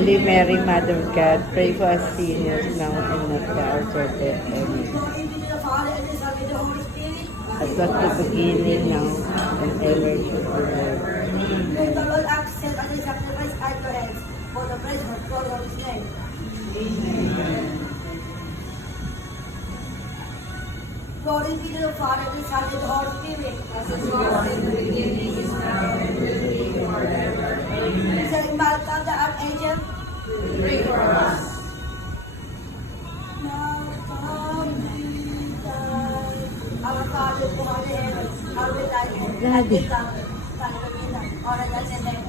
Holy Mary, Mother of God, pray for us sinners now and at the hour of our death. Amen. As at the beginning, now, and ever shall be. May the Lord accept and sacrifice at your hands for the praise of God of His name. Glory be to the Father, the Son, and the Holy Spirit. As it was in the beginning, is now, and will be forever. Amen. Saint Michael the Archangel, pray for us. Now come we die. Our Father who art in heaven, hallowed be thy name. Thy kingdom come, thy kingdom, honor thy name.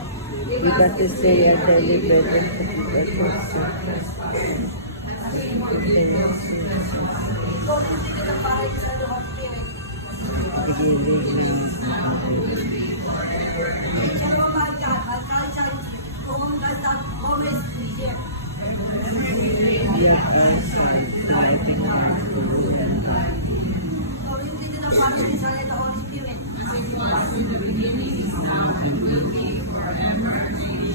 Give us this day our daily bread and forgive us our trespasses. Glory be to the Father, the Son, and the Holy Spirit. Shalom, my God, my charity, to whom does thou always redeem. Glory be to the Father, the Son, and the Holy Spirit. As it was in the beginning, is now, and will be forever. Amen.